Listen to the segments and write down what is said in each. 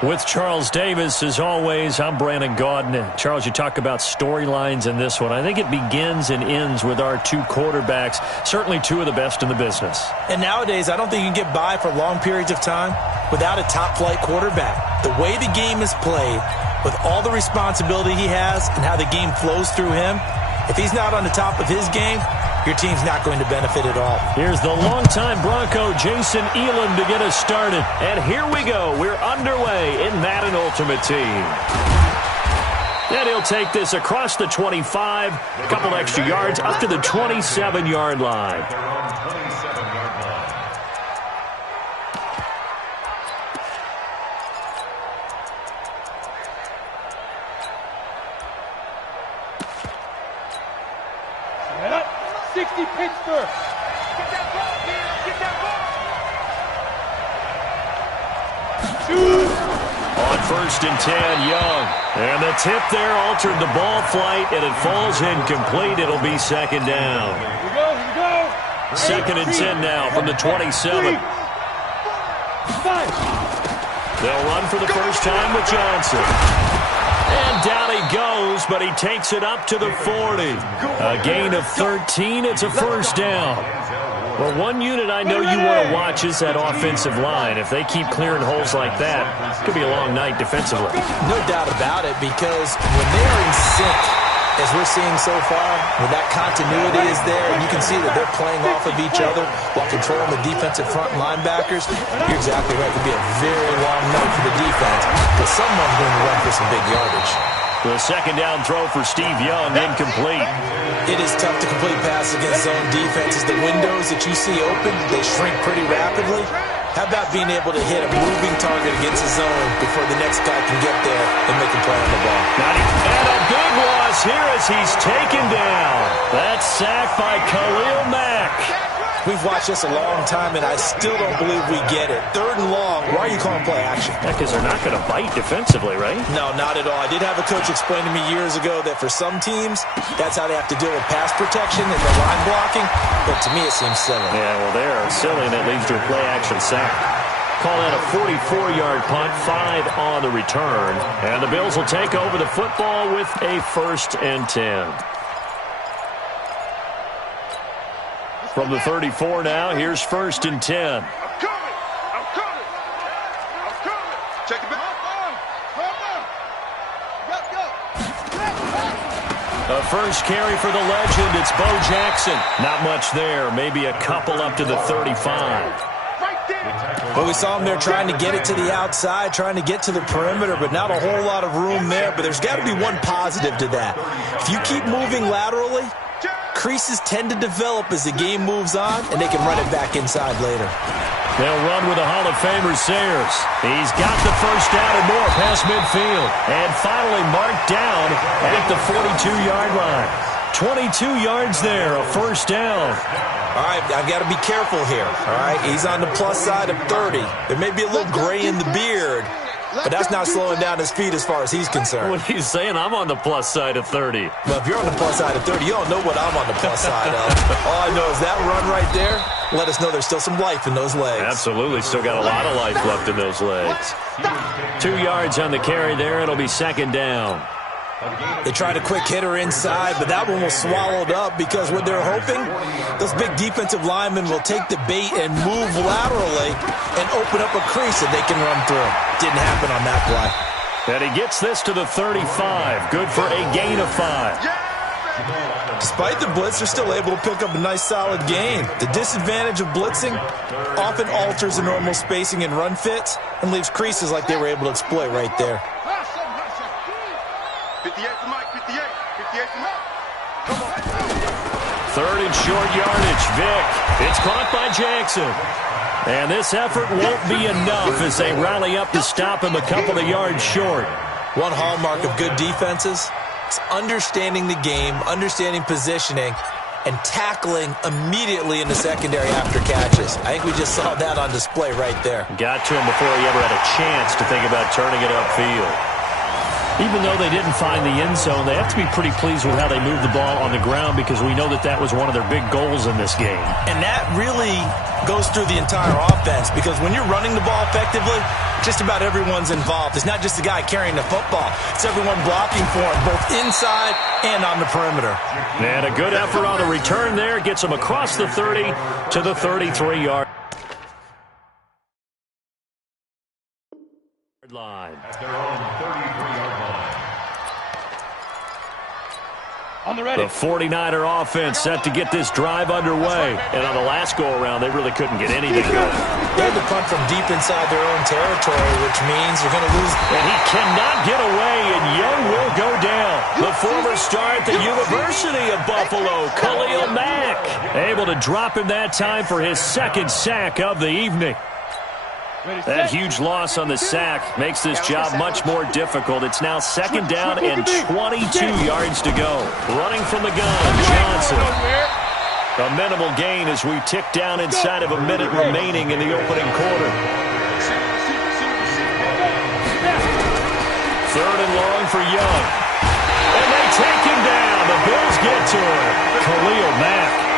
With Charles Davis, as always, I'm Brandon Gaudin. Charles, you talk about storylines in this one. I think it begins and ends with our two quarterbacks, certainly two of the best in the business. And nowadays, I don't think you can get by for long periods of time without a top-flight quarterback. The way the game is played, with all the responsibility he has and how the game flows through him, if he's not on the top of his game, your team's not going to benefit at all. Here's the longtime Bronco, Jason Elam, to get us started. And here we go. We're underway in Madden Ultimate Team. And he'll take this across the 25, a couple extra yards up to the 27-yard line. Pittsburgh. Get that ball, man. Get that ball. On 1st and 10, Young. And the tip there altered the ball flight, and it falls incomplete. It'll be 2nd down. Here we go. 2nd and 10 now from the 27. They'll run for the first time with Johnson. And down he goes, but he takes it up to the 40. A gain of 13. It's a 1st down. Well, one unit I know you want to watch is that offensive line. If they keep clearing holes like that, it could be a long night defensively. No doubt about it, because when they're in sync, as we're seeing so far, when that continuity is there, and you can see that they're playing off of each other while controlling the defensive front linebackers, you're exactly right. It could be a very long night for the defense, because someone's going to run for some big yardage. The 2nd down throw for Steve Young, incomplete. It is tough to complete passes against zone defenses. The windows that you see open, they shrink pretty rapidly. How about being able to hit a moving target against the zone before the next guy can get there and make a play on the ball? And a big loss here as he's taken down. That's sacked by Khalil Mack. We've watched this a long time, and I still don't believe we get it. 3rd and long. Why are you calling play action? Because they're not going to bite defensively, right? No, not at all. I did have a coach explain to me years ago that for some teams, that's how they have to deal with pass protection and the line blocking. But to me, it seems silly. Yeah, well, they're silly, and it leads to a play action sack. Call that a 44-yard punt, 5 on the return. And the Bills will take over the football with a 1st and 10. From the 34 now, here's 1st and 10. I'm coming. Check it back. A first carry for the legend. It's Bo Jackson. Not much there. Maybe a couple up to the 35. Well, we saw him there trying to get it to the outside, trying to get to the perimeter, but not a whole lot of room there. But there's got to be one positive to that. If you keep moving laterally, creases tend to develop as the game moves on, and they can run it back inside later. They'll run with a Hall of Famer, Sayers. He's got the 1st down and more past midfield. And finally marked down at the 42-yard line. 22 yards there, a 1st down. All right, I've got to be careful here. All right, he's on the plus side of 30. There may be a little gray in the beard, but that's not slowing down his feet as far as he's concerned. What he's saying, I'm on the plus side of 30. Well, if you're on the plus side of 30, you don't know what I'm on the plus side of. All I know is that run right there let us know there's still some life in those legs. Absolutely, still got a lot of life left in those legs. 2 yards on the carry there. It'll be 2nd down. They tried a quick hitter inside, but that one was swallowed up because what they're hoping, those big defensive linemen will take the bait and move laterally and open up a crease that they can run through. Didn't happen on that play. And he gets this to the 35. Good for a gain of 5. Despite the blitz, they're still able to pick up a nice solid gain. The disadvantage of blitzing often alters the normal spacing and run fits and leaves creases like they were able to exploit right there. 58 for Mike, 58 for Mike. Come on. 3rd and short yardage. Vick. It's caught by Jackson. And this effort won't be enough as they rally up to stop him a couple of yards short. One hallmark of good defenses is understanding the game, understanding positioning, and tackling immediately in the secondary after catches. I think we just saw that on display right there. Got to him before he ever had a chance to think about turning it upfield. Even though they didn't find the end zone, they have to be pretty pleased with how they moved the ball on the ground because we know that that was one of their big goals in this game. And that really goes through the entire offense because when you're running the ball effectively, just about everyone's involved. It's not just the guy carrying the football. It's everyone blocking for him, both inside and on the perimeter. And a good effort on the return there. Gets them across the 30 to the 33-yard line. At their own 33-yard line. On the ready. The 49er offense set to get this drive underway. And on the last go-around, they really couldn't get anything going. They had to punt from deep inside their own territory, which means they're going to lose. And he cannot get away, and Young will go down. The former star at the University of Buffalo, Khalil Mack, able to drop him that time for his second sack of the evening. That huge loss on the sack makes this job much more difficult. It's now second down and 22 yards to go. Running from the gun, Johnson. A minimal gain as we tick down inside of a minute remaining in the opening quarter. Third and long for Young. And they take him down. The Bills get to him. Khalil Mack.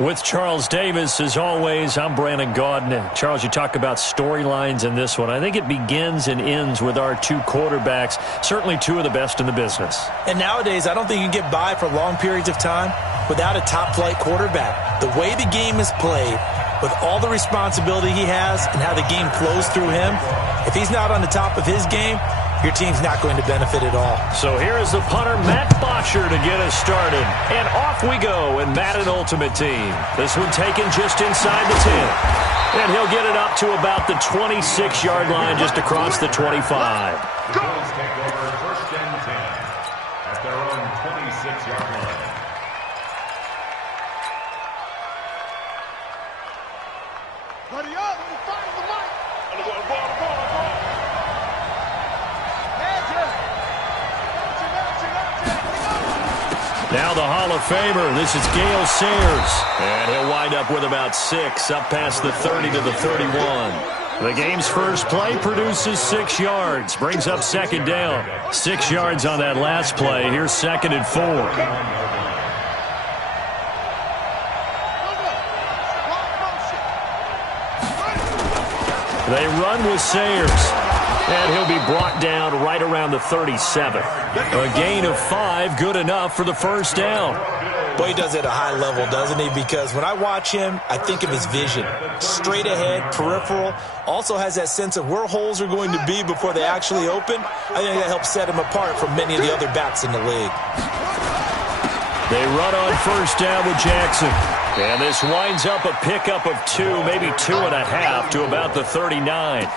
With Charles Davis, as always, I'm Brandon Gaudin. Charles, you talk about storylines in this one. I think it begins and ends with our two quarterbacks, certainly two of the best in the business. And nowadays, I don't think you can get by for long periods of time without a top-flight quarterback. The way the game is played, with all the responsibility he has and how the game flows through him, if he's not on the top of his game, your team's not going to benefit at all. So here is the punter, Matt Botcher, to get us started. And off we go in Madden Ultimate Team. This one taken just inside the 10. And he'll get it up to about the 26-yard line, just across the 25. The Bills take over first and 10 at their own 26-yard line. Buddy up. Find the mic. Now the Hall of Famer, this is Gale Sayers. And he'll wind up with about 6, up past the 30 to the 31. The game's first play produces 6 yards, brings up second down. 6 yards on that last play. Here's second and 4. They run with Sayers. And he'll be brought down right around the 37. A gain of 5, good enough for the first down. Boy, he does it at a high level, doesn't he? Because when I watch him, I think of his vision. Straight ahead, peripheral. Also has that sense of where holes are going to be before they actually open. I think that helps set him apart from many of the other backs in the league. They run on first down with Jackson. And this winds up a pickup of 2, maybe 2.5 to about the 39.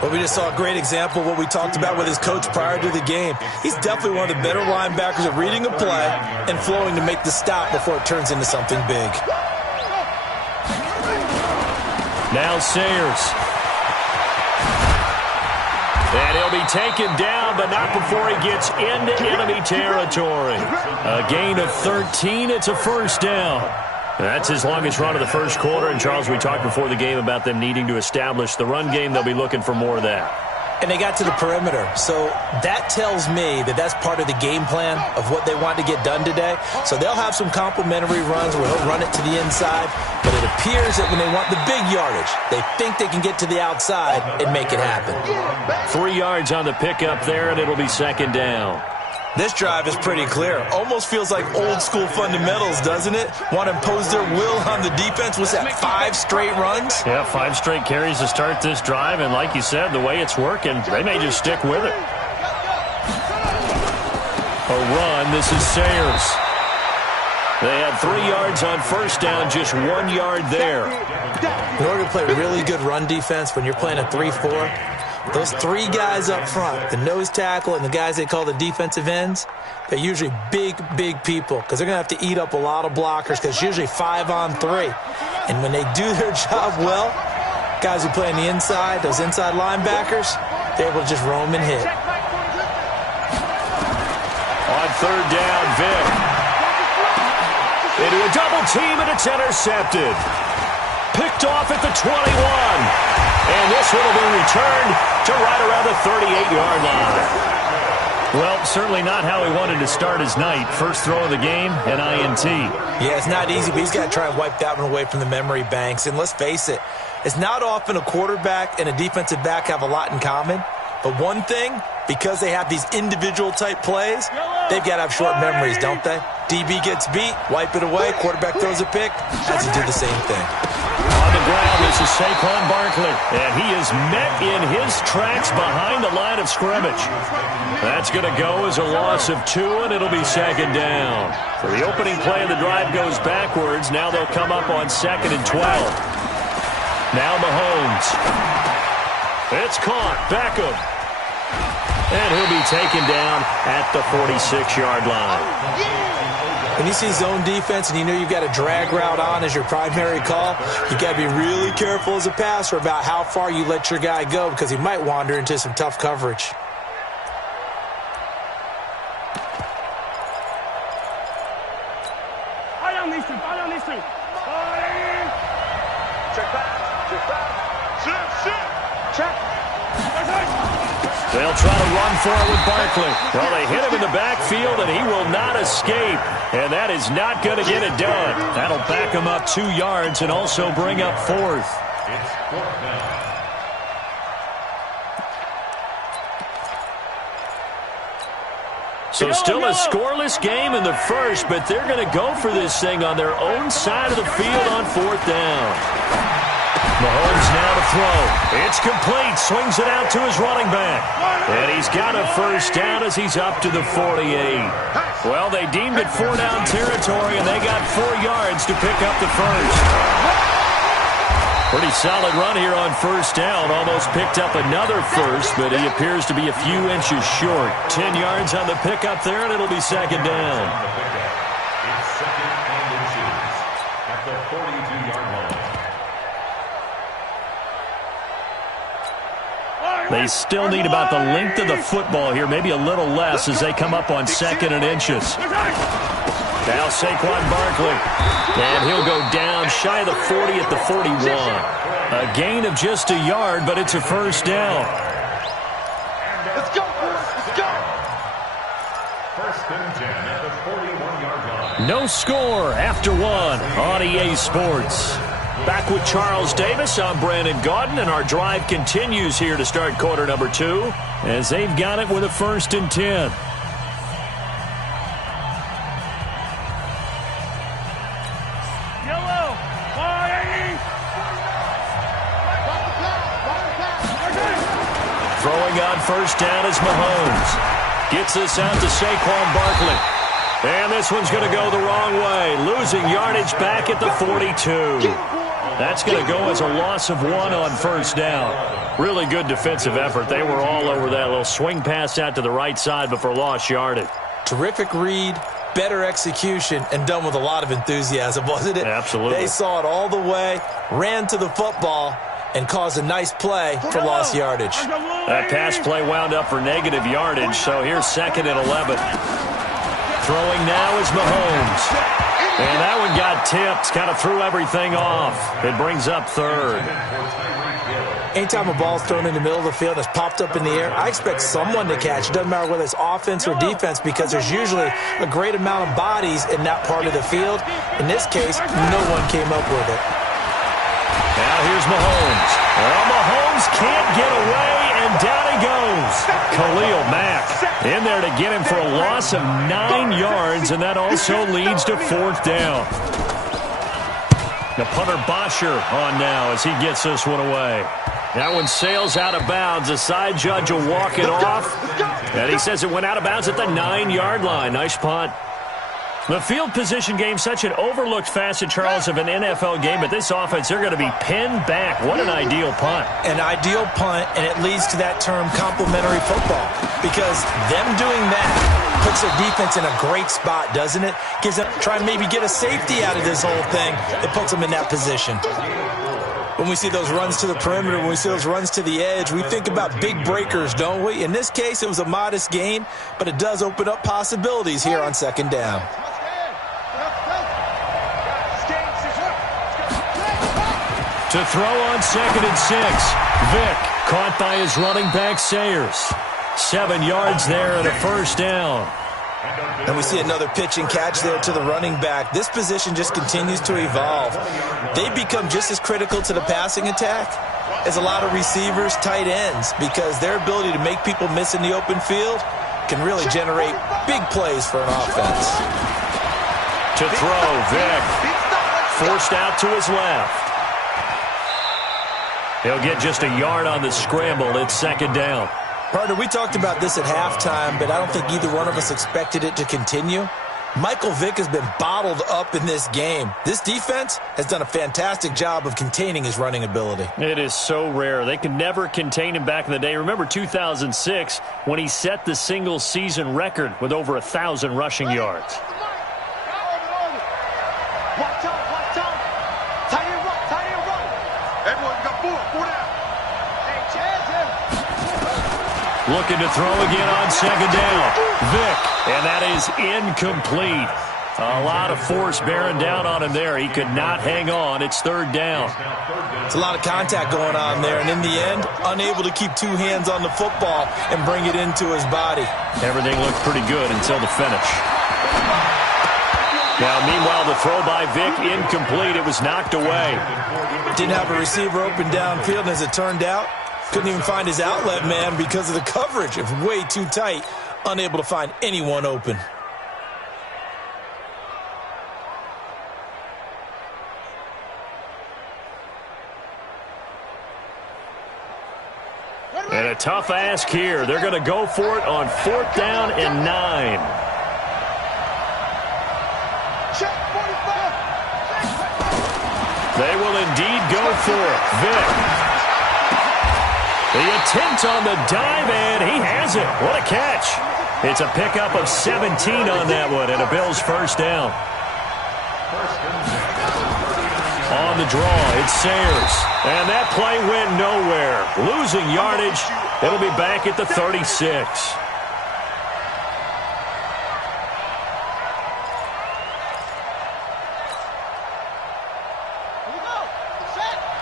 Well, we just saw a great example of what we talked about with his coach prior to the game. He's definitely one of the better linebackers at reading a play and flowing to make the stop before it turns into something big. Now Sayers. And he'll be taken down, but not before he gets into enemy territory. A gain of 13. It's a first down. That's his longest run of the first quarter. And, Charles, we talked before the game about them needing to establish the run game. They'll be looking for more of that. And they got to the perimeter. So that tells me that that's part of the game plan of what they want to get done today. So they'll have some complementary runs where they'll run it to the inside. But it appears that when they want the big yardage, they think they can get to the outside and make it happen. 3 yards on the pickup there, and it'll be second down. This drive is pretty clear. Almost feels like old-school fundamentals, doesn't it? Want to impose their will on the defense. What's that, 5 straight runs? Yeah, 5 straight carries to start this drive. And like you said, the way it's working, they may just stick with it. A run. This is Sayers. They had 3 yards on first down, just 1 yard there. In order to play really good run defense when you're playing a 3-4, those 3 guys up front, the nose tackle and the guys they call the defensive ends, they're usually big, big people because they're going to have to eat up a lot of blockers because it's usually 5 on 3. And when they do their job well, guys who play on the inside, those inside linebackers, they're able to just roam and hit. On third down, Vic. Into a double team, and it's intercepted. Picked off at the 21. And this one will be returned to right around the 38-yard line. Well, certainly not how he wanted to start his night. First throw of the game, an INT. Yeah, it's not easy, but he's got to try and wipe that one away from the memory banks. And let's face it, it's not often a quarterback and a defensive back have a lot in common. But one thing, because they have these individual-type plays, they've got to have short memories, don't they? DB gets beat, wipe it away, quarterback throws a pick, has to do the same thing. On the ground, this is Saquon Barkley, and he is met in his tracks behind the line of scrimmage. That's going to go as a loss of 2, and it'll be second down. So the opening play of the drive goes backwards. Now they'll come up on 2nd and 12. Now Mahomes. It's caught. Beckham. And he'll be taken down at the 46-yard line. When you see zone defense and you know you've got a drag route on as your primary call, you've got to be really careful as a passer about how far you let your guy go because he might wander into some tough coverage. They'll try to run for it with Barkley. Well, they hit him in the backfield, and he will not escape. And that is not going to get it done. That'll back him up 2 yards and also bring up 4th. It's 4th down. So still a scoreless game in the first, but they're going to go for this thing on their own side of the field on 4th down. Mahomes now to throw. It's complete. Swings it out to his running back. And he's got a first down as he's up to the 48. Well, they deemed it 4-down territory, and they got 4 yards to pick up the first. Pretty solid run here on first down. Almost picked up another first, but he appears to be a few inches short. 10 yards on the pickup there, and it'll be second down. It's 2nd and inches at the 42-yard line. They still need about the length of the football here, maybe a little less as they come up on 2nd and inches. Now Saquon Barkley, and he'll go down shy of the 40 at the 41. A gain of just a yard, but it's a first down. Let's go, boys. Let's go. 1st and 10 at the 41-yard line. No score after 1 on EA Sports. Back with Charles Davis, I'm Brandon Gaudin, and our drive continues here to start quarter number 2 as they've got it with a 1st and 10. Throwing on first down is Mahomes. Gets this out to Saquon Barkley. And this one's going to go the wrong way. Losing yardage back at the 42. That's going to go as a loss of 1 on first down. Really good defensive effort. They were all over that little swing pass out to the right side, but for lost yardage. Terrific read, better execution, and done with a lot of enthusiasm, wasn't it? Absolutely. They saw it all the way, ran to the football, and caused a nice play for lost yardage. That pass play wound up for negative yardage, so here's 2nd and 11. Throwing now is Mahomes. And that one got tipped, kind of threw everything off. It brings up third. Anytime a ball's thrown in the middle of the field that's popped up in the air, I expect someone to catch. It doesn't matter whether it's offense or defense because there's usually a great amount of bodies in that part of the field. In this case, no one came up with it. Now here's Mahomes. Well, Mahomes can't get away, and down he goes. Khalil Mack in there to get him for a loss of 9 yards, and that also leads to 4th down. The punter Bosher on now as he gets this one away. That one sails out of bounds. The side judge will walk it off. And he says it went out of bounds at the 9-yard line. Nice punt. The field position game, such an overlooked facet, Charles, of an NFL game. But this offense, they're going to be pinned back. What an ideal punt. An ideal punt, and it leads to that term complementary football. Because them doing that puts their defense in a great spot, doesn't it? Gives them try and maybe get a safety out of this whole thing. It puts them in that position. When we see those runs to the perimeter, when we see those runs to the edge, we think about big breakers, don't we? In this case, it was a modest gain, but it does open up possibilities here on 2nd down. To throw on 2nd and 6. Vick caught by his running back Sayers. 7 yards there and a 1st down. And we see another pitch and catch there to the running back. This position just continues to evolve. They become just as critical to the passing attack as a lot of receivers, tight ends, because their ability to make people miss in the open field can really generate big plays for an offense. To throw, Vick. Forced out to his left. He'll get just a yard on the scramble. It's 2nd down. Partner, we talked about this at halftime, but I don't think either one of us expected it to continue. Michael Vick has been bottled up in this game. This defense has done a fantastic job of containing his running ability. It is so rare. They could never contain him back in the day. Remember 2006 when he set the single-season record with over 1,000 rushing yards. Looking to throw again on 2nd down. Vick, and that is incomplete. A lot of force bearing down on him there. He could not hang on. It's 3rd down. It's a lot of contact going on there, and in the end, unable to keep 2 hands on the football and bring it into his body. Everything looked pretty good until the finish. Now, meanwhile, the throw by Vick incomplete. It was knocked away. Didn't have a receiver open downfield, and as it turned out, couldn't even find his outlet man because of the coverage. It was way too tight, unable to find anyone open. And a tough ask here. They're going to go for it on 4th down and 9. They will indeed go for it. Vick. The attempt on the dive, and he has it. What a catch. It's a pickup of 17 on that one, and a Bills 1st down. On the draw, it's Sayers. And that play went nowhere. Losing yardage. It'll be back at the 36.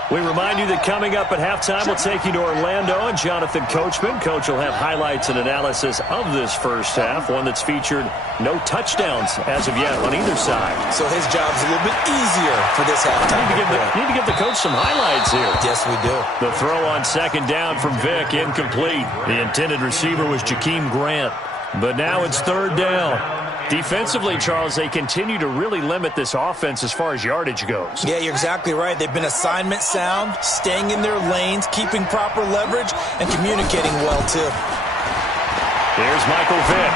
We remind you that coming up at halftime, we'll take you to Orlando and Jonathan Coachman. Coach will have highlights and analysis of this first half, one that's featured no touchdowns as of yet on either side. So his job's a little bit easier for this halftime. Need to give the coach some highlights here. Yes, we do. The throw on 2nd down from Vick, incomplete. The intended receiver was Jakeem Grant. But now it's 3rd down. Defensively, Charles, they continue to really limit this offense as far as yardage goes. Yeah, you're exactly right. They've been assignment sound, staying in their lanes, keeping proper leverage, and communicating well, too. Here's Michael Vick.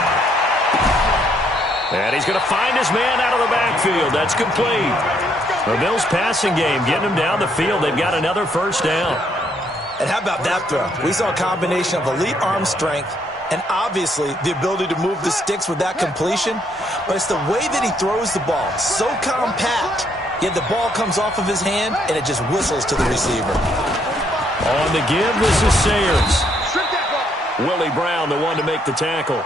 And he's going to find his man out of the backfield. That's complete. The Bills passing game, getting him down the field. They've got another 1st down. And how about that throw? We saw a combination of elite arm strength and obviously the ability to move the sticks with that completion, but it's the way that he throws the ball. So compact, yet the ball comes off of his hand, and it just whistles to the receiver. On the give, this is Sayers. Willie Brown, the one to make the tackle.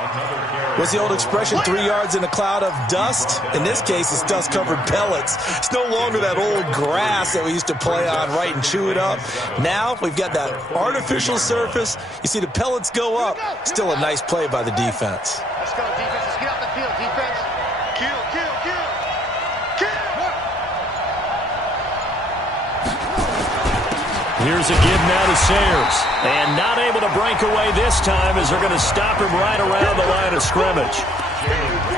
What's the old expression, 3 yards in a cloud of dust? In this case, it's dust-covered pellets. It's no longer that old grass that we used to play on, right, and chew it up. Now we've got that artificial surface. You see the pellets go up. Still a nice play by the defense. Let's go, defense. Let's get off the field, defense. Kill, kill, kill. Here's a give now to Sayers. And not able to break away this time as they're going to stop him right around the line of scrimmage.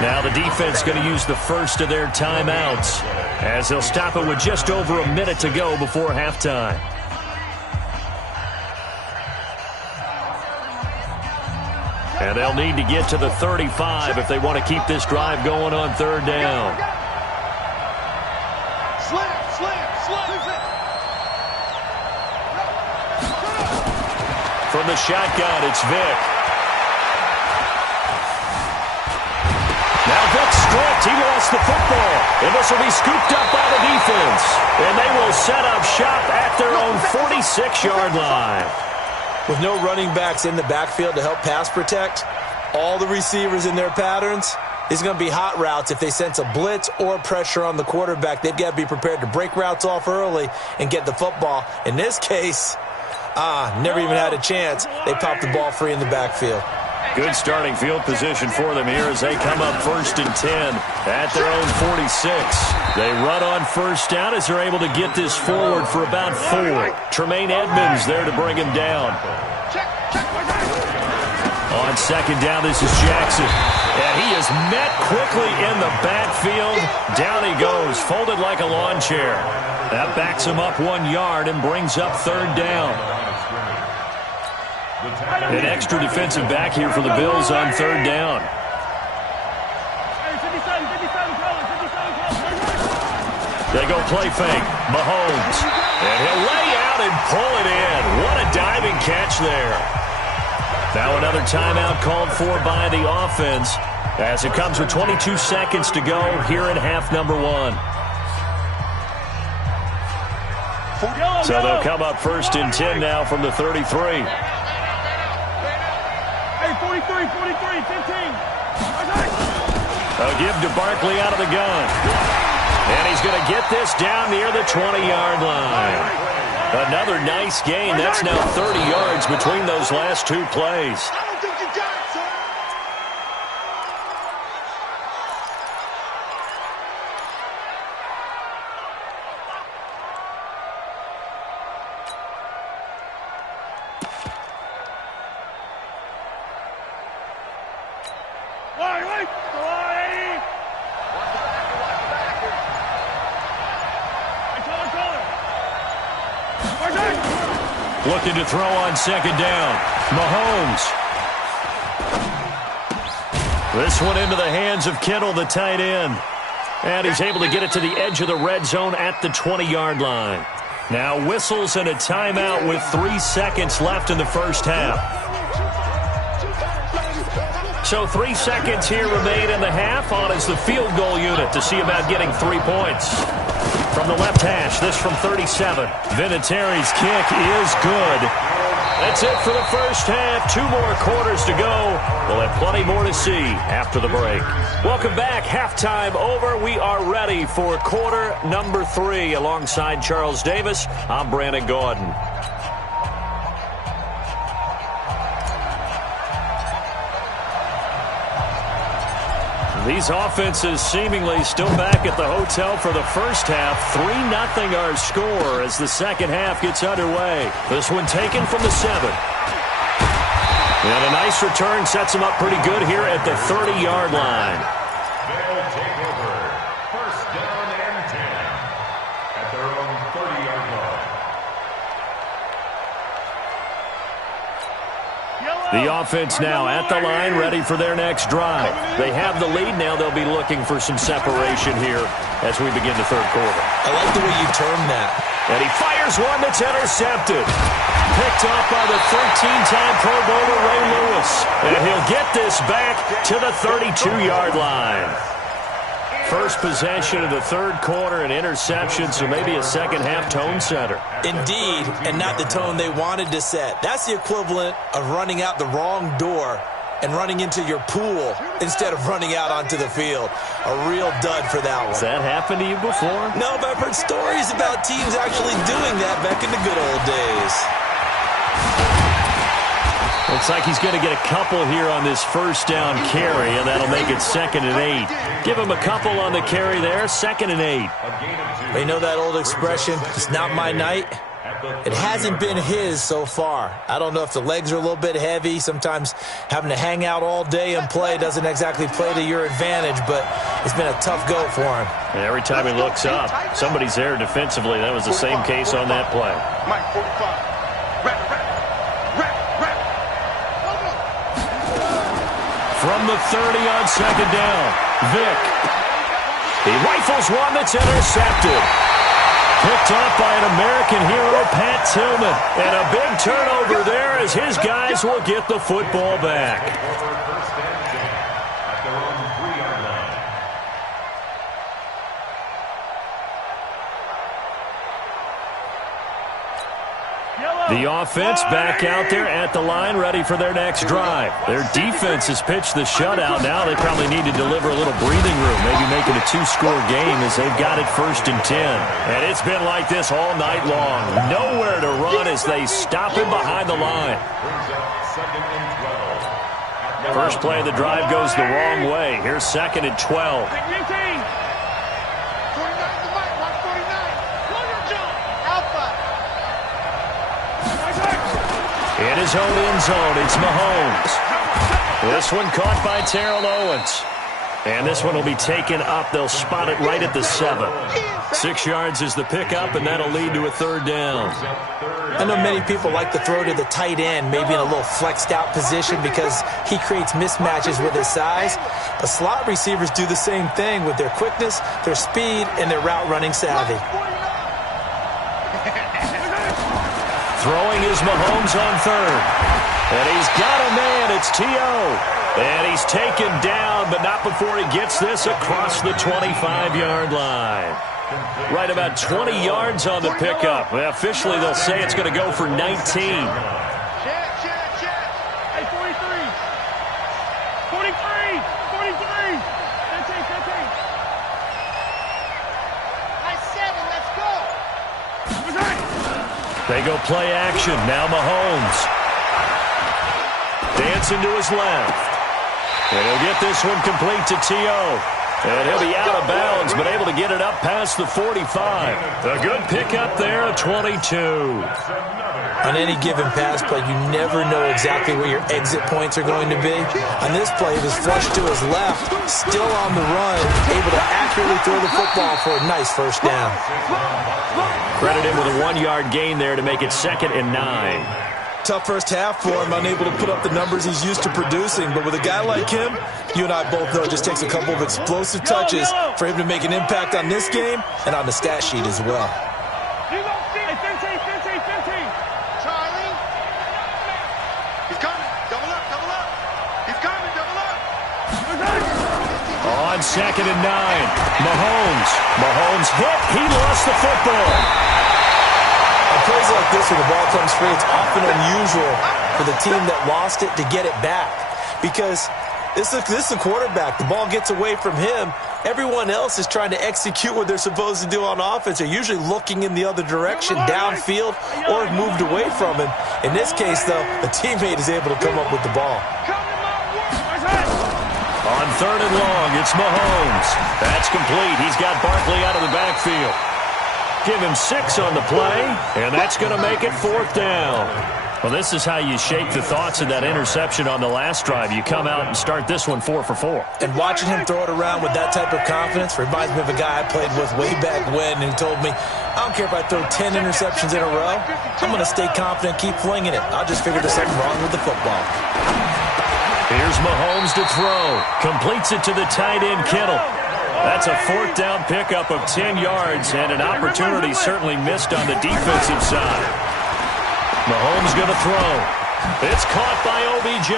Now the defense going to use the first of their timeouts as they'll stop it with just over a minute to go before halftime. And they'll need to get to the 35 if they want to keep this drive going on third down. From the shotgun, it's Vick. Now Vick stripped. He lost the football. And this will be scooped up by the defense. And they will set up shop at their own 46-yard line. With no running backs in the backfield to help pass protect, all the receivers in their patterns, it's going to be hot routes. If they sense a blitz or pressure on the quarterback, they've got to be prepared to break routes off early and get the football. In this case, never even had a chance. They popped the ball free in the backfield. Good starting field position for them here as they come up 1st and 10 at their own 46. They run on first down as they're able to get this forward for about 4. Tremaine Edmonds there to bring him down. On second down, this is Jackson. And he is met quickly in the backfield. Down he goes, folded like a lawn chair. That backs him up 1 yard and brings up third down. An extra defensive back here for the Bills on third down. They go play fake. Mahomes. And he'll lay out and pull it in. What a diving catch there. Now another timeout called for by the offense as it comes with 22 seconds to go here in half number 1. So they'll come up 1st and 10 now from the 33. Hey, 43, 15. They'll give to Barkley out of the gun. And he's going to get this down near the 20-yard line. Another nice gain. That's now 30 yards between those last 2 plays. I don't think you got it, son. Looking to throw on second down. Mahomes. This one into the hands of Kittle, the tight end. And he's able to get it to the edge of the red zone at the 20-yard line. Now whistles and a timeout with 3 seconds left in the first half. So 3 seconds here remain in the half. On is the field goal unit to see about getting 3 points. From the left hash, this from 37. Vinatieri's kick is good. That's it for the first half. 2 more quarters to go. We'll have plenty more to see after the break. Welcome back. Halftime over. We are ready for quarter number 3. Alongside Charles Davis, I'm Brandon Gordon. These offenses seemingly still back at the hotel for the first half. 3-0 our score as the second half gets underway. This one taken from the 7. And a nice return sets them up pretty good here at the 30-yard line. They'll take over. First down and 10 at their own 30-yard line. The offense now at the line, ready for their next drive. They have the lead now. They'll be looking for some separation here as we begin the third quarter. I like the way you term that. And he fires one that's intercepted. Picked off by the 13-time Pro Bowler Ray Lewis. And he'll get this back to the 32-yard line. First possession of the third quarter, an interception, so maybe a second-half tone setter. Indeed, and not the tone they wanted to set. That's the equivalent of running out the wrong door and running into your pool instead of running out onto the field. A real dud for that one. Has that happened to you before? No, but I've heard stories about teams actually doing that back in the good old days. Looks like he's going to get a couple here on this first down carry, and that'll make it 2nd and 8. Give him a couple on the carry there, 2nd and 8. You know that old expression, it's not my night? It hasn't been his so far. I don't know if the legs are a little bit heavy. Sometimes having to hang out all day and play doesn't exactly play to your advantage, but it's been a tough go for him. And every time he looks up, somebody's there defensively. That was the same case on that play. Mike, 45. From the 30 on 2nd down, Vick. He rifles one that's intercepted. Picked off by an American hero, Pat Tillman. And a big turnover there as his guys will get the football back. The offense back out there at the line, ready for their next drive. Their defense has pitched the shutout. Now they probably need to deliver a little breathing room, maybe make it a 2-score game as they've got it 1st and 10. And it's been like this all night long. Nowhere to run as they stop him behind the line. First play of the drive goes the wrong way. Here's 2nd and 12. In his own end zone, it's Mahomes. This one caught by Terrell Owens. And this one will be taken up. They'll spot it right at the 7. 6 yards is the pickup, and that'll lead to a 3rd down. I know many people like to throw to the tight end, maybe in a little flexed out position because he creates mismatches with his size. But slot receivers do the same thing with their quickness, their speed, and their route running savvy. Throwing is Mahomes on 3rd. And he's got a man. It's T.O. And he's taken down, but not before he gets this across the 25-yard line. Right about 20 yards on the pickup. Well, officially, they'll say it's going to go for 19. Hey, 43. 43. 43. That's it. High 7. Let's go. They go play action. Now Mahomes. Dancing to his left. And he'll get this one complete to T.O. And he'll be out of bounds, but able to get it up past the 45. A good pickup there at 22. On any given pass play, you never know exactly where your exit points are going to be. On this play, it was flushed to his left, still on the run, able to accurately throw the football for a nice 1st down. Credit him with a 1-yard gain there to make it 2nd and 9. Tough first half for him, unable to put up the numbers he's used to producing. But with a guy like him, you and I both know it just takes a couple of explosive touches for him to make an impact on this game and on the stat sheet as well. Charlie. He's coming. Double up. He's coming. Double up. On 2nd and 9, Mahomes hit. He lost the football. On plays like this where the ball comes free, it's often unusual for the team that lost it to get it back. Because this is the quarterback. The ball gets away from him. Everyone else is trying to execute what they're supposed to do on offense. They're usually looking in the other direction, downfield, or have moved away from him. In this case, though, the teammate is able to come up with the ball. On 3rd and long, it's Mahomes. That's complete. He's got Barkley out of the backfield. Give him 6 on the play, and that's going to make it 4th down. Well, this is how you shake the thoughts of that interception on the last drive. You come out and start this one 4 for 4. And watching him throw it around with that type of confidence reminds me of a guy I played with way back when who told me, I don't care if I throw 10 interceptions in a row. I'm going to stay confident, keep flinging it. I'll just figure there's something wrong with the football. Here's Mahomes to throw. Completes it to the tight end, Kittle. That's a 4th down pickup of 10 yards and an opportunity certainly missed on the defensive side. Mahomes going to throw. It's caught by OBJ.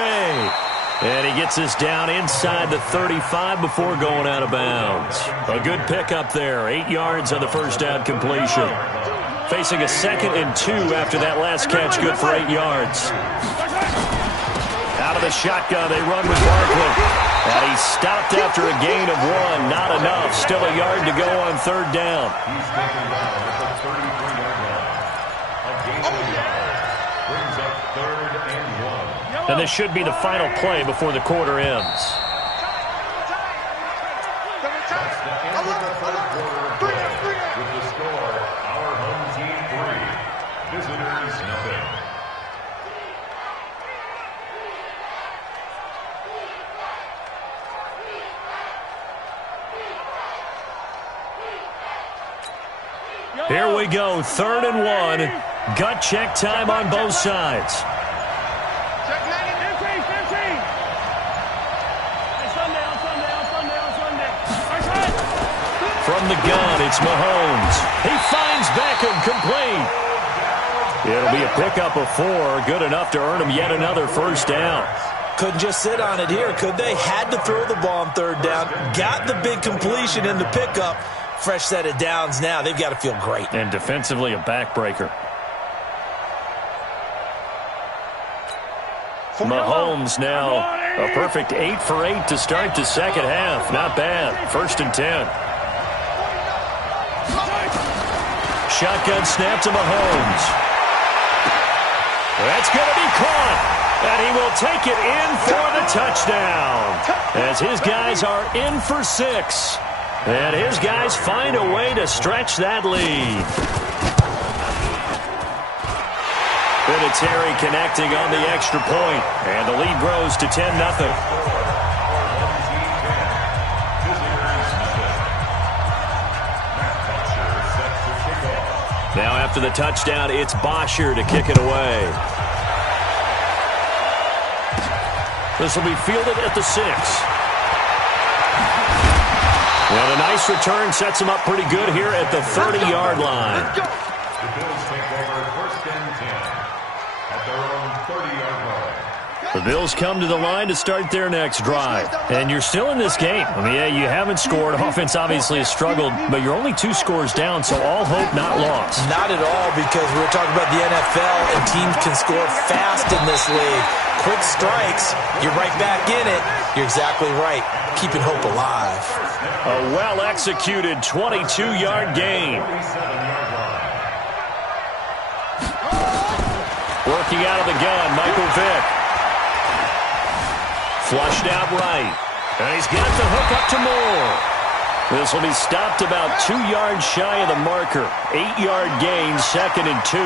And he gets us down inside the 35 before going out of bounds. A good pickup there. 8 yards on the first down completion. Facing a 2nd and 2 after that last catch. Good for 8 yards. Out of the shotgun, they run with Barkley. And he stopped after a gain of 1. Not enough. Still a yard to go on 3rd down. He's taken down at the 33-yard line. A gain of a yard. Brings up 3rd and 1. And this should be the final play before the quarter ends. That's the end of the 3rd quarter of play. With the score, our home team 3, visitors nothing. Here we go, 3rd and 1. Gut check time on both sides. From the gun, it's Mahomes. He finds Beckham complete. It'll be a pickup of 4, good enough to earn him yet another first down. Couldn't just sit on it here, could they? Had to throw the ball on 3rd down. Got the big completion in the pickup. Fresh set of downs now. They've got to feel great. And defensively, a backbreaker. Mahomes now a perfect 8 for 8 to start the second half. Not bad. 1st and 10. Shotgun snap to Mahomes. That's going to be caught. And he will take it in for the touchdown. As his guys are in for 6. And his guys find a way to stretch that lead. Vinatieri connecting on the extra point. And the lead grows to 10-0. Now after the touchdown, it's Bosher to kick it away. This will be fielded at the 6. And a nice return sets him up pretty good here at the 30-yard line. The Bills take over 1st and 10 at their own 30-yard line. The Bills come to the line to start their next drive. And you're still in this game. I mean, yeah, you haven't scored. Offense obviously has struggled, but you're only 2 scores down, so all hope not lost. Not at all, because we're talking about the NFL, and teams can score fast in this league. Quick strikes, you're right back in it. You're exactly right. Keeping hope alive. A well-executed 22-yard gain. Working out of the gun, Michael Vick. Flushed out right. And he's got the hook up to Moore. This will be stopped about 2 yards shy of the marker. 8-yard gain, 2nd and 2.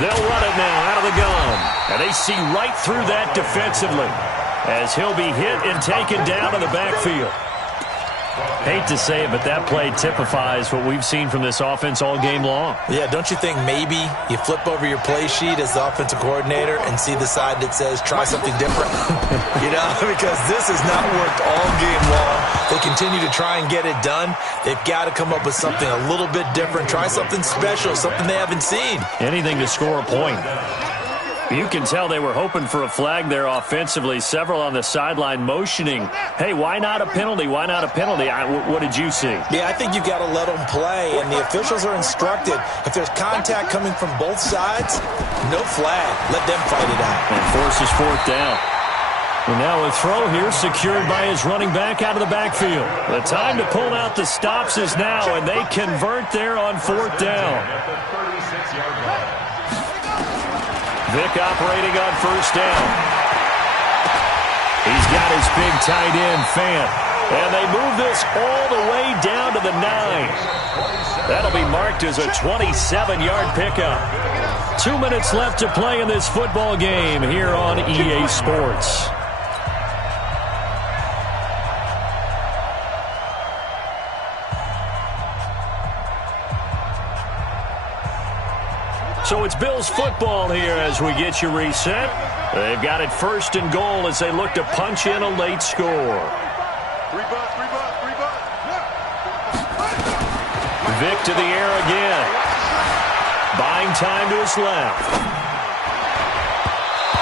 They'll run it now out of the gun. And they see right through that defensively as he'll be hit and taken down to the backfield. Hate to say it, but that play typifies what we've seen from this offense all game long. Yeah, don't you think maybe you flip over your play sheet as the offensive coordinator and see the side that says try something different? You know, because this has not worked all game long. They continue to try and get it done. They've got to come up with something a little bit different. Try something special, something they haven't seen. Anything to score a point. You can tell they were hoping for a flag there offensively. Several on the sideline motioning, hey, why not a penalty? Why not a penalty? What did you see? Yeah, I think you've got to let them play, and the officials are instructed. If there's contact coming from both sides, no flag. Let them fight it out. And forces 4th down. And now a throw here secured by his running back out of the backfield. The time to pull out the stops is now, and they convert there on 4th down. At the 36-yard line. Vick operating on 1st down. He's got his big tight end, Fant. And they move this all the way down to the 9. That'll be marked as a 27-yard pickup. 2 minutes left to play in this football game here on EA Sports. So it's Bills football here as we get you reset. They've got it 1st and goal as they look to punch in a late score. Vic to the air again. Buying time to his left.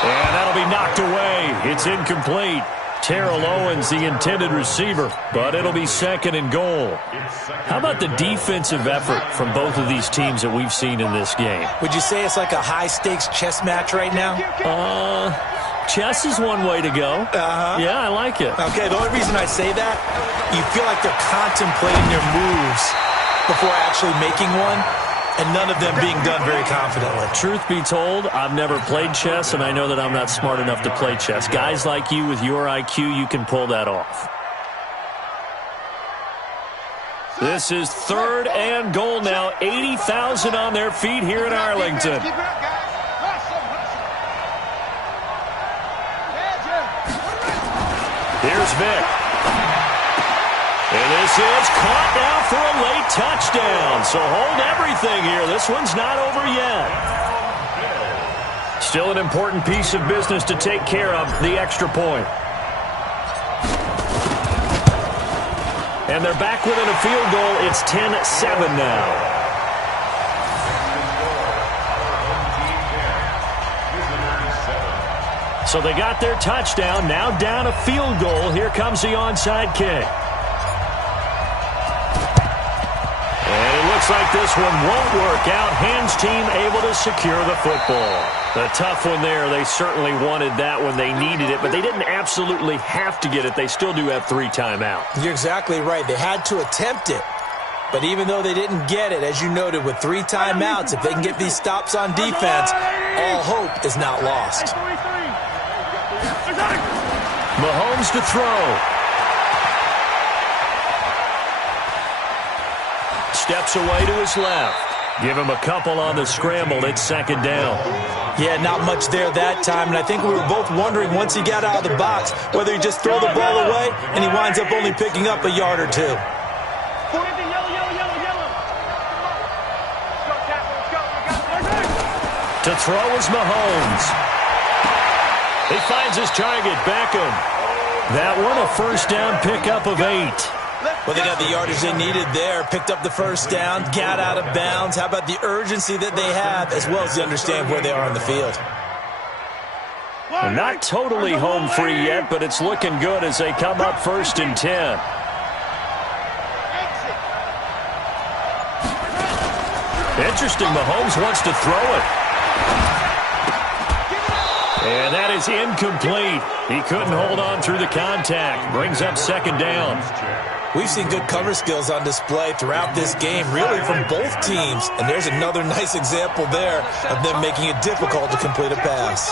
And that'll be knocked away. It's incomplete. Terrell Owens, the intended receiver, but it'll be 2nd and goal. How about the defensive effort from both of these teams that we've seen in this game? Would you say it's like a high-stakes chess match right now? Chess is one way to go. Yeah, I like it. Okay, the only reason I say that, you feel like they're contemplating their moves before actually making one, and none of them being done very confidently. Truth be told, I've never played chess, and I know that I'm not smart enough to play chess. Guys like you with your IQ, you can pull that off. This is 3rd and goal now. 80,000 on their feet here in Arlington. Here's Vic. And this is caught now for a late touchdown. So hold everything here. This one's not over yet. Still an important piece of business to take care of, the extra point. And they're back within a field goal. It's 10-7 now. So they got their touchdown. Now down a field goal. Here comes the onside kick. Looks like this one won't work out. Hands team able to secure the football. The tough one there. They certainly wanted that when they needed it, but they didn't absolutely have to get it. They still do have 3 timeouts. You're exactly right. They had to attempt it. But even though they didn't get it, as you noted, with 3 timeouts, if they can get these stops on defense, all hope is not lost. Mahomes to throw. Steps away to his left. Give him a couple on the scramble. It's 2nd down. Yeah, not much there that time. And I think we were both wondering once he got out of the box whether he just throw the ball away and he winds up only picking up a yard or 2. To throw is Mahomes. He finds his target, Beckham. That one a 1st down pickup of 8. Well, they got the yardage they needed there, picked up the 1st down, got out of bounds. How about the urgency that they have, as well as they understand where they are on the field? Not totally home free yet, but it's looking good as they come up 1st and 10. Interesting, Mahomes wants to throw it. And that is incomplete. He couldn't hold on through the contact. Brings up 2nd down. We've seen good cover skills on display throughout this game, really from both teams. And there's another nice example there of them making it difficult to complete a pass.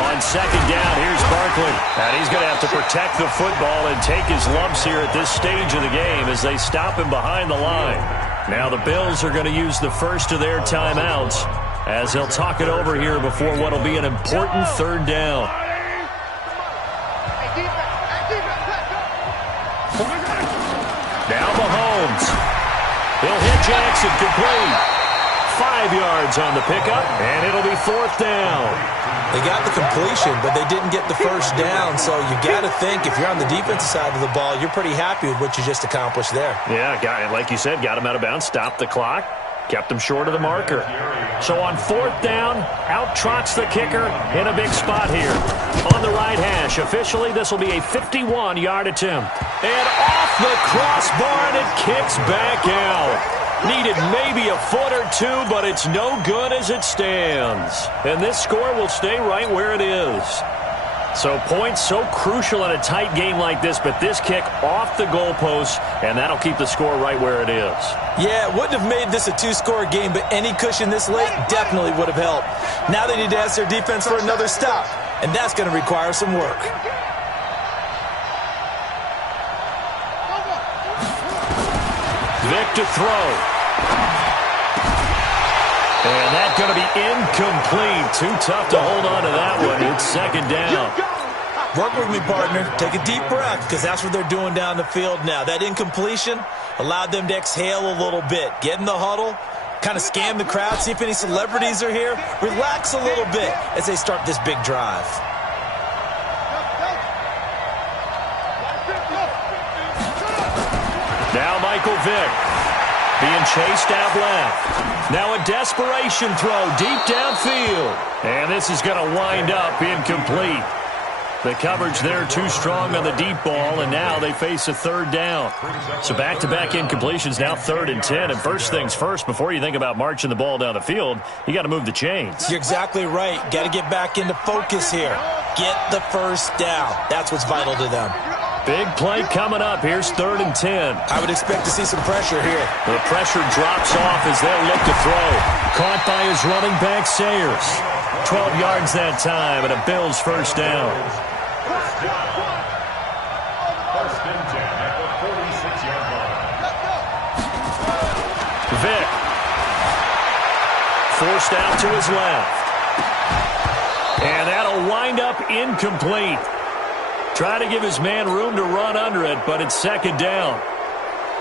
On 2nd down, here's Barkley. And he's going to have to protect the football and take his lumps here at this stage of the game as they stop him behind the line. Now the Bills are going to use the first of their timeouts as they'll talk it over here before what will be an important 3rd down. Now Mahomes. He'll hit Jackson complete. 5 yards on the pickup, and it'll be 4th down. They got the completion, but they didn't get the 1st down, so you got to think if you're on the defensive side of the ball, you're pretty happy with what you just accomplished there. Yeah, like you said, got him out of bounds, stopped the clock, kept him short of the marker. So on 4th down, out trots the kicker in a big spot here. On the right hash, officially this will be a 51-yard attempt. And off the crossbar, and it kicks back out. Needed maybe a foot or 2, but it's no good as it stands. And this score will stay right where it is. So points so crucial in a tight game like this, but this kick off the goalpost, and that'll keep the score right where it is. Yeah, it wouldn't have made this a 2-score game, but any cushion this late definitely would have helped. Now they need to ask their defense for another stop, and that's going to require some work. Vic to throw. And that's going to be incomplete. Too tough to hold on to that one. It's 2nd down. Work with me, partner. Take a deep breath, because that's what they're doing down the field now. That incompletion allowed them to exhale a little bit. Get in the huddle, kind of scan the crowd, see if any celebrities are here. Relax a little bit as they start this big drive. Michael Vick. Being chased out left. Now a desperation throw deep downfield. And this is going to wind up incomplete. The coverage there too strong on the deep ball, and now they face a third down. So back-to-back incompletions, now 3rd and 10. And first things first, before you think about marching the ball down the field, you got to move the chains. You're exactly right. Got to get back into focus here. Get the first down. That's what's vital to them. Big play coming up. Here's 3rd and 10. I would expect to see some pressure here. The pressure drops off as they'll look to throw. Caught by his running back, Sayers. 12 yards that time, and a Bills first down. First and 10 at the 46-yard line. Vick. Forced out to his left. And that'll wind up incomplete. Try to give his man room to run under it, but it's 2nd down.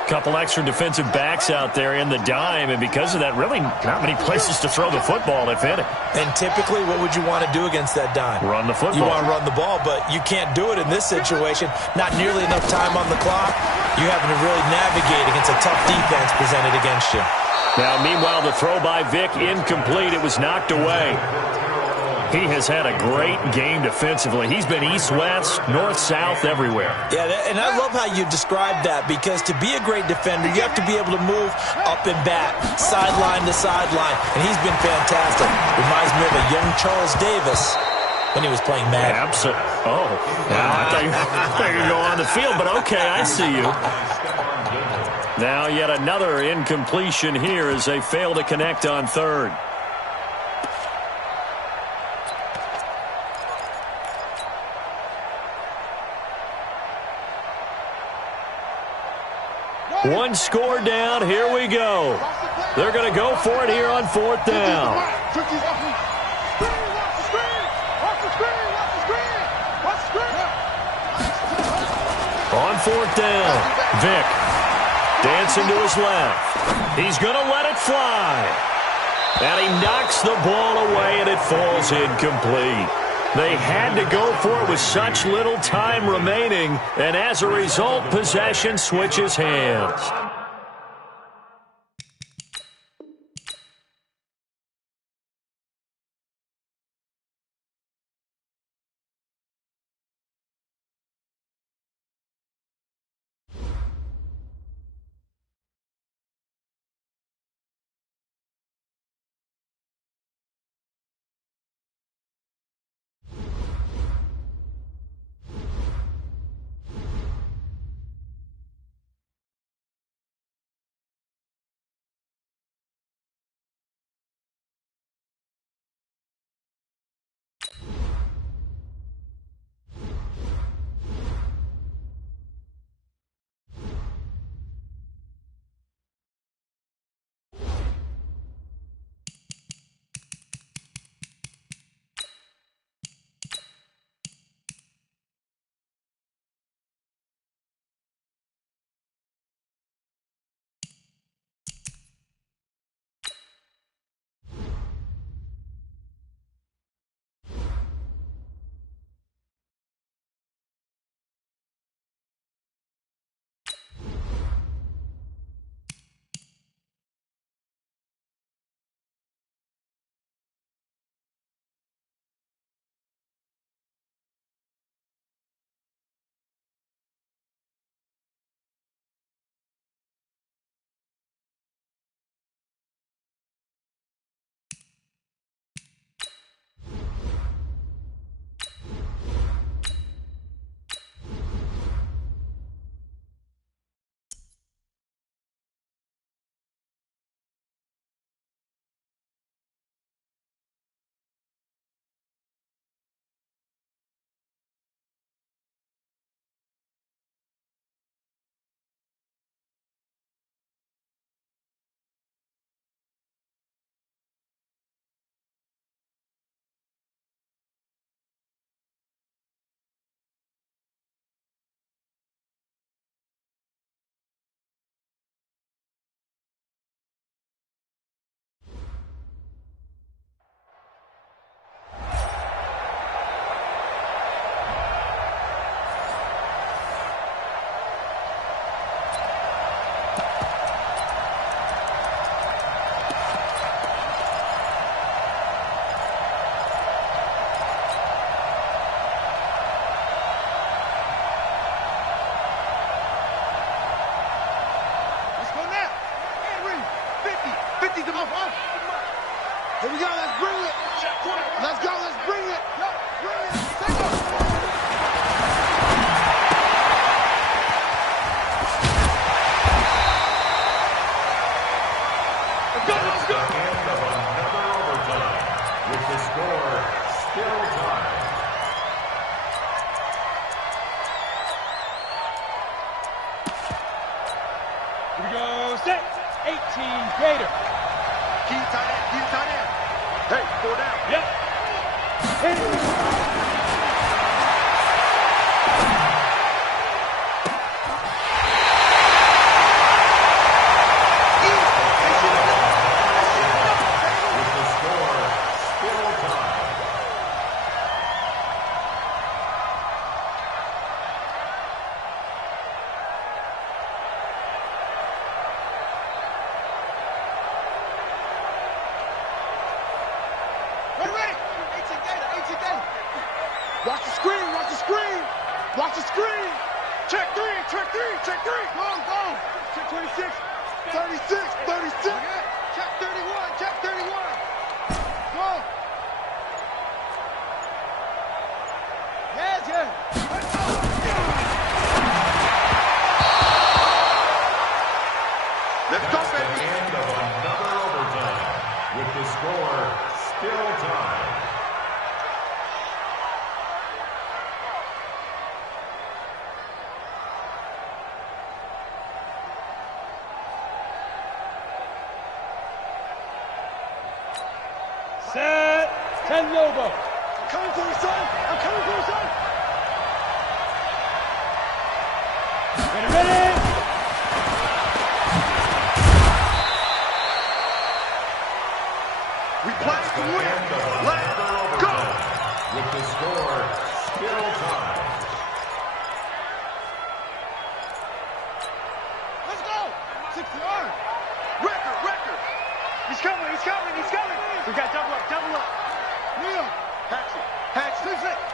Couple extra defensive backs out there in the dime, and because of that, really not many places to throw the football, if any. And typically, what would you want to do against that dime? Run the football. You want to run the ball, but you can't do it in this situation. Not nearly enough time on the clock. You're having to really navigate against a tough defense presented against you. Now, meanwhile, the throw by Vick incomplete. It was knocked away. He has had a great game defensively. He's been east-west, north-south, everywhere. Yeah, and I love how you described that, because to be a great defender, you have to be able to move up and back, sideline to sideline, and he's been fantastic. Reminds me of a young Charles Davis when he was playing Madden. Absolutely. Oh, I thought you could go on the field, but okay, I see you. Now yet another incompletion here as they fail to connect on 3rd. One score down. Here we go. They're going to go for it here on 4th down. On 4th down, Vick dancing to his left. He's going to let it fly. And he knocks the ball away, and it falls incomplete. They had to go for it with such little time remaining, and as a result, possession switches hands. Here we go. Let's bring it. Let's go. Let's bring it. Bring it. Take it. Let's go. End of another overtime with the score still tied. Here we go, set, 18, Gator. Keep tight end. Keep tight end. Hey, 4 down. Yep. Hit it. With the score still tied. Ready. 18 Gator. 18 Gator. Watch the screen. Watch the screen. Watch the screen. Check 3. Check 3. Check 3. Go on. Go on. Check 26. 36. 36. Check 31. Check 31. Go on. Yes, yes. Let's go, baby. End of another overtime with the score still tied. Set, 10 Lobo. I'm coming for you, son. I'm coming for you, son. Ready, ready. We play to win. End of Let's another go. overtime with the score still tied. Let's go. 60 yards. Record. He's coming. We got double up. Neil. Hatch it.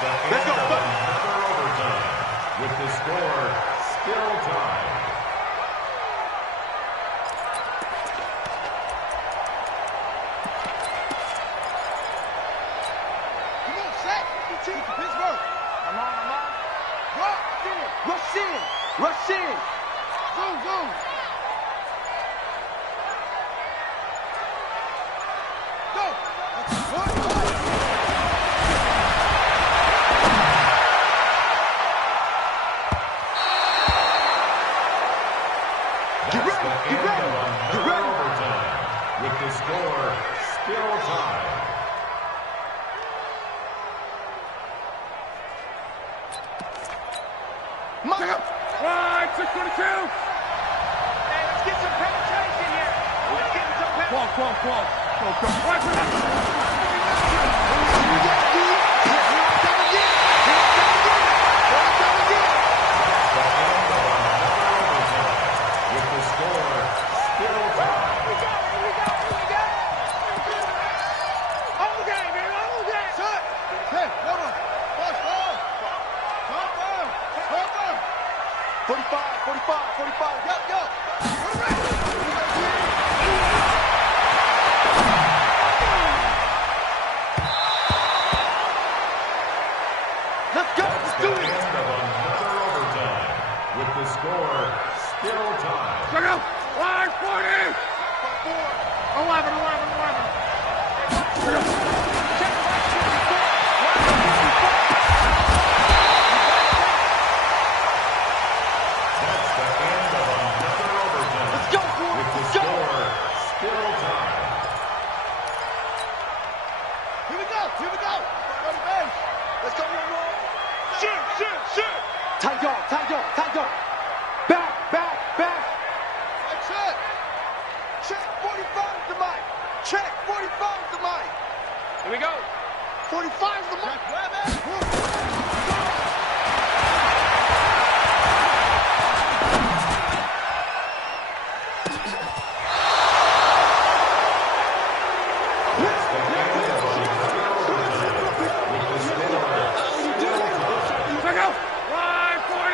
Let's go. Another overtime with the score still tied. Come on, set. Pittsburgh. I'm on. Rush in. Zoom. Go. Get ready. Overtime with the score still tied. Right, 622. Hey, let's get some penetration here. Let's get some penetration. Close. Right for that. With the score still tied. Here we go. Hold the game, man. Hold the game. Shut. Hey, hold on. Push, hold. Hold on. 45. Go. Let's go. Let's do it. End of another overtime with the score still tied. Check out. Line 40. 11. That's the end of another overtime. Let's go, boys. With the Let's go. score still tied. Here we go. Go to base. Let's go, roll. Shoot. Tight dog. Back. That's it. Check 45 to Mike. Check 45 to Mike. Here we go. 45 to Mike. Grab it. Check out. Line 40.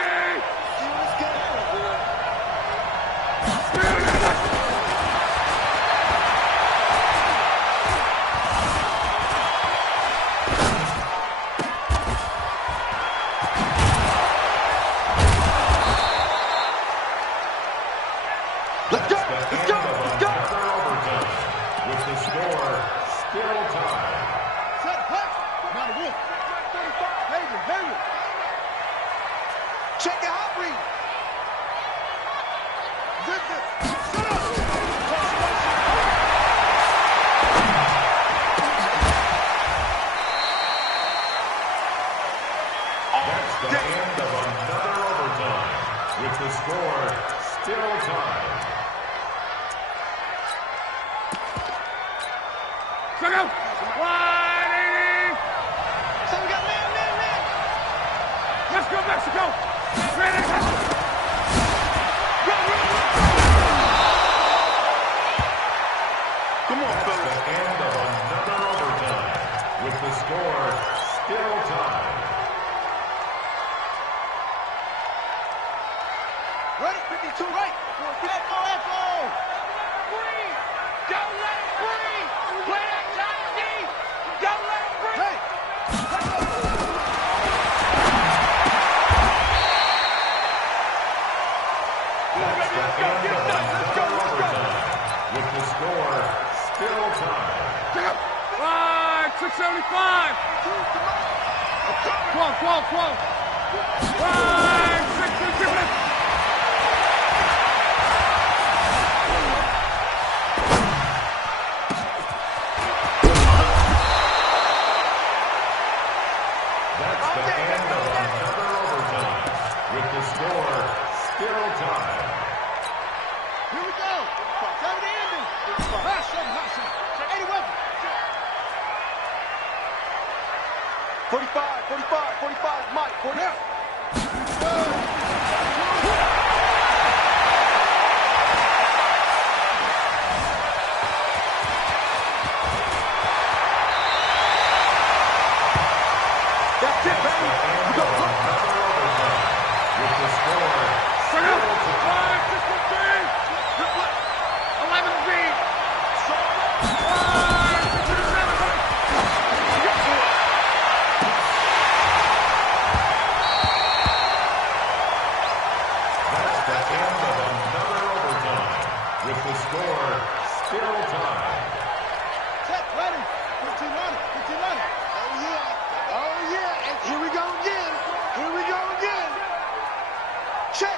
Let's go. Another overtime with the score still tied. Set, hut. Now the roof. 35. Hager. Check the hot read. Sit up. That's the end of another overtime with the score still tied. Check out. Line 80. So we got man. Let's go, Mexico. Ready. Come on, That's fellas. the end of another overtime with the score still tied. Ready? 52 right. Echo. Breathe. Don't let it breathe. Play that time, D. Don't let it breathe. Hey. That's the end of another overtime with the score still tied. Check out. Line 675. 12. Line 650. That's the end of another overtime with the score still tied. Here we go. Seven to ending. Hot shot. 81. 45, Mike. 40. That's it. With the score still tied. Check, ready. 15 on it. 15 on it. Oh, yeah. Oh, yeah. And here we go again. Here we go again. Check.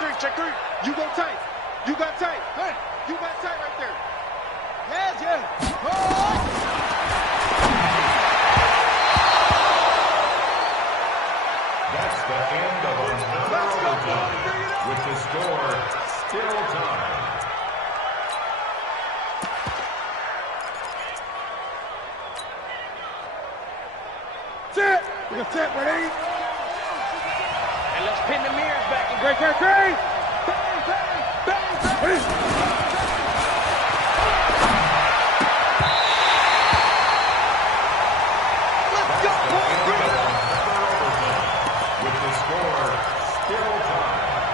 check three. You go tight. You got tight. Hey, you got tight right there. Yes, yes. That's the end of another overtime, with the score still tied. Set. We're going to set, ready? And let's pin the mirrors back and Great. Bang, bang, bang, bang. Ready? Let's go, boys. Bring it up. With the score still tied.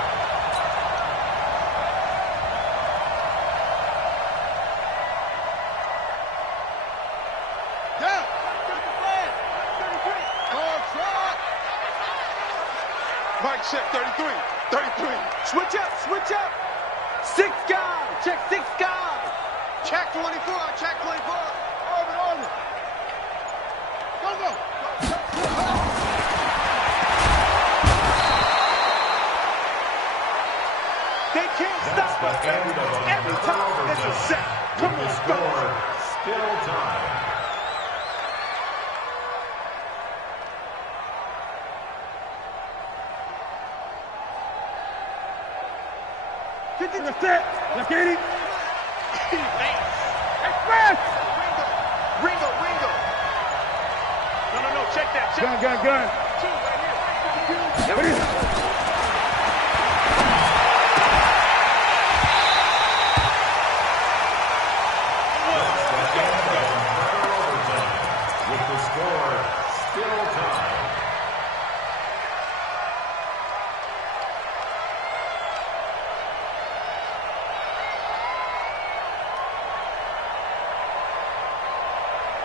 Yeah. Call shot. Mike check 33. 33. Switch up. Six guy. Check six guy. Check 24. Check 24. Orbit. Go. They can't stop us, baby. Every time it's a set. Come on, The score still tied. Get to the set. Left 80. Express. Ringo. No. Check that. Gun. Two right here. There it is. With the score still tied.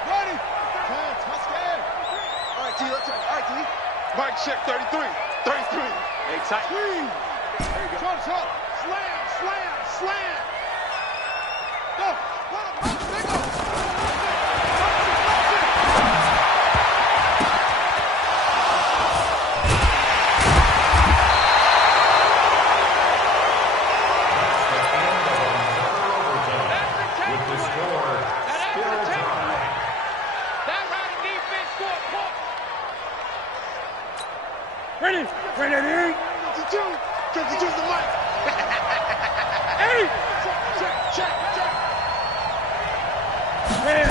Ready. Touchdown. All right, T. Let's go. All right, T. Mike check 33. 33. Hey, tight. There you go. Shot. Slam. Go. Run, there go. With the score still tied. That's how the defense scored points. Ready. 52's the mic. Hey. Check. Hey.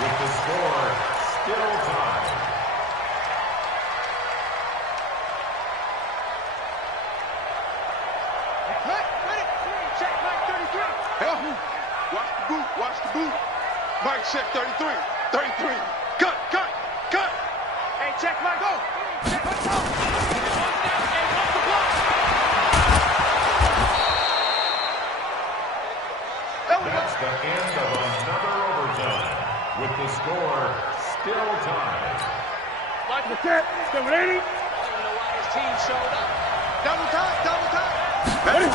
With the score still tied. Check Mike 33. Watch the boot. Mike check 33. Cut. Hey, check Mike. Go. Check Mike. Go. One's down and off the block. That's the end of another overtime, with the score still tied. Michael, Set. 780. I don't even know why his team showed up. Double time. Ready?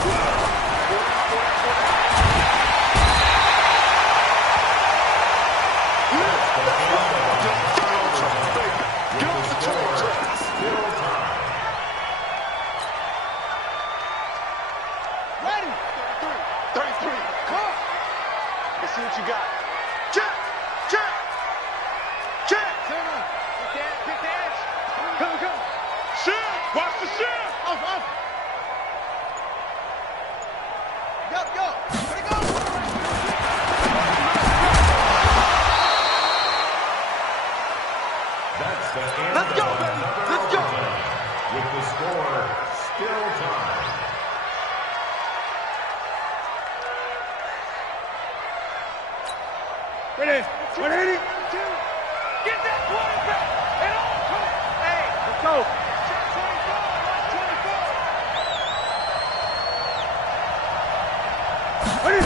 Ready? 33. Come. Let's see what you got. Check. Pick the edge. Come. Shift. Watch the shift. Off. Go. Ready, go. That's the end Let's go, of baby. another Let's go. overtime, with the score still tied. Ready? 180. Get that quarterback. And all come. Hey, Let's go. check 24. Watch 24. Ready?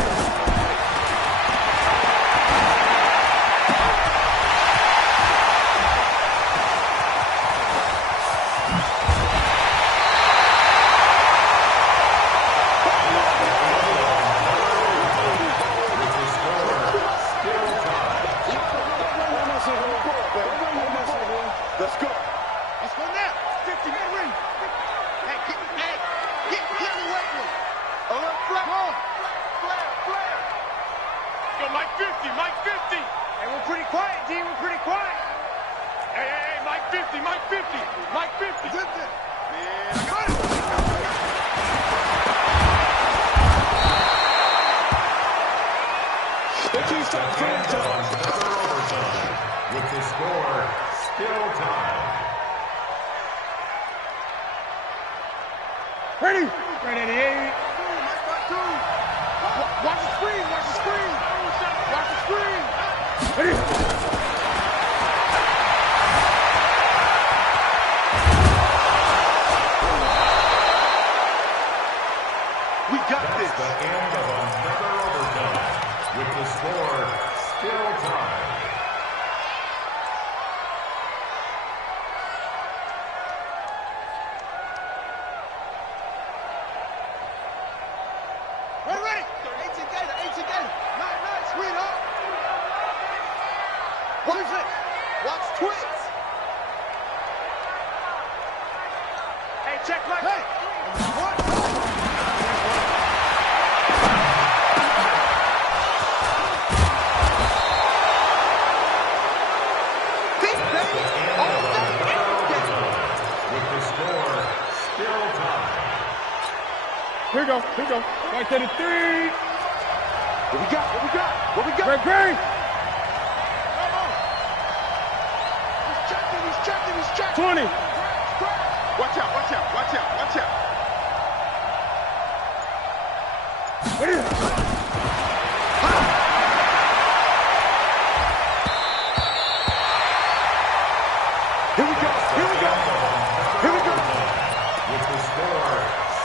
With the score still tied. Alert, flat. Flare. Yo, Mike 50, Mike 50. Hey, we're pretty quiet, D. We're pretty quiet. Hey, Mike 50, Mike 50, Mike 50. Zip it. Man, I got it. Step into another overtime with the score still tied. Ready? Ready. Watch the screen. Watch the screen. Watch the screen. Ready? We got That's this. the end of another overtime with the score still tied. Ready. 18 Gator. Nice, sweetheart. Watch it. Watch twins. Hey, check Mike. Hey. What? With the score still tied. Here we go. Right to the 3. What we got? Great. He's checking. 20. Watch out. Ready? Here we go. With the score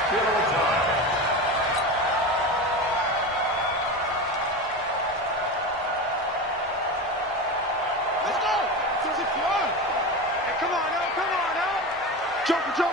still tied. Let's go. Hey, come on, now. Joker. Go.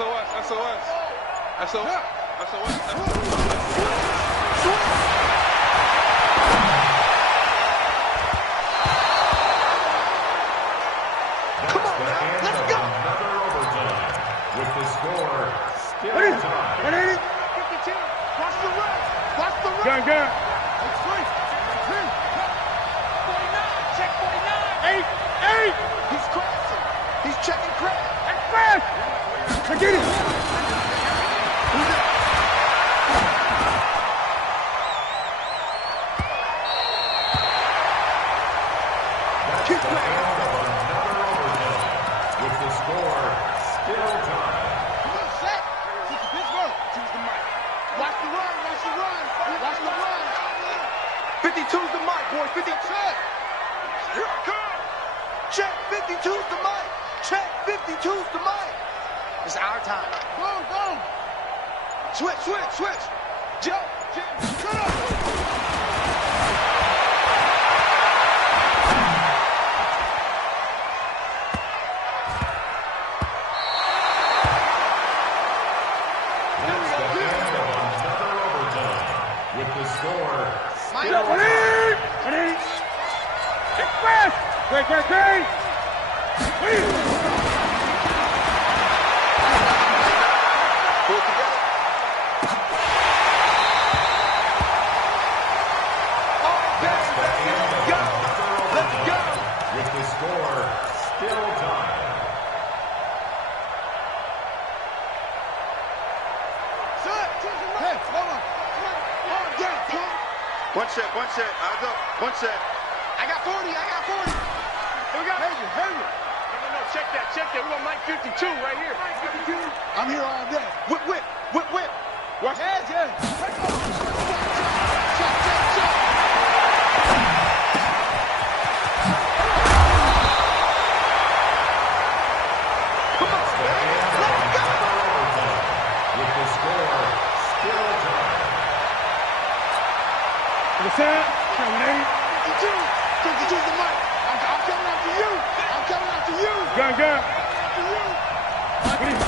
SOS, SOS. SOS, SOS, SOS. Come on now, let's go. Another overtime with the score still tied. 52. Watch the run. Watch the run. Gun. It's free. 49. Check 49. 8. He's crashing. He's checking crash. Fast. I get it. That's the end of another overtime with the score still tied. Come on, set. Choose the Pittsburgh. Choose the mic. Watch the run. Watch the run. Watch the run. 52's the mic, boy. 50. Check. Here I come. Check. 52's the mic. Check. 52's the mic. It's our time. Go. Switch. Jump. Shut up. That's the end of another overtime with the score still Ready? tied. Ready? Get fast. Great. Pull it together. That's the end of another Let's go. overtime with the score still tied. Hey, hold on. Hold down, punk. One set. Eyes up. One set. I got 40. Here we go. Henry. No. Check that. We want Mike 52 right here. I'm here all day. Whip. Watch. Yeah. Check. Come on, The man. end of Let's go. another overtime with the score still tied. To the side. 52's the mic. I'm coming after you. Gun. After you. Ready?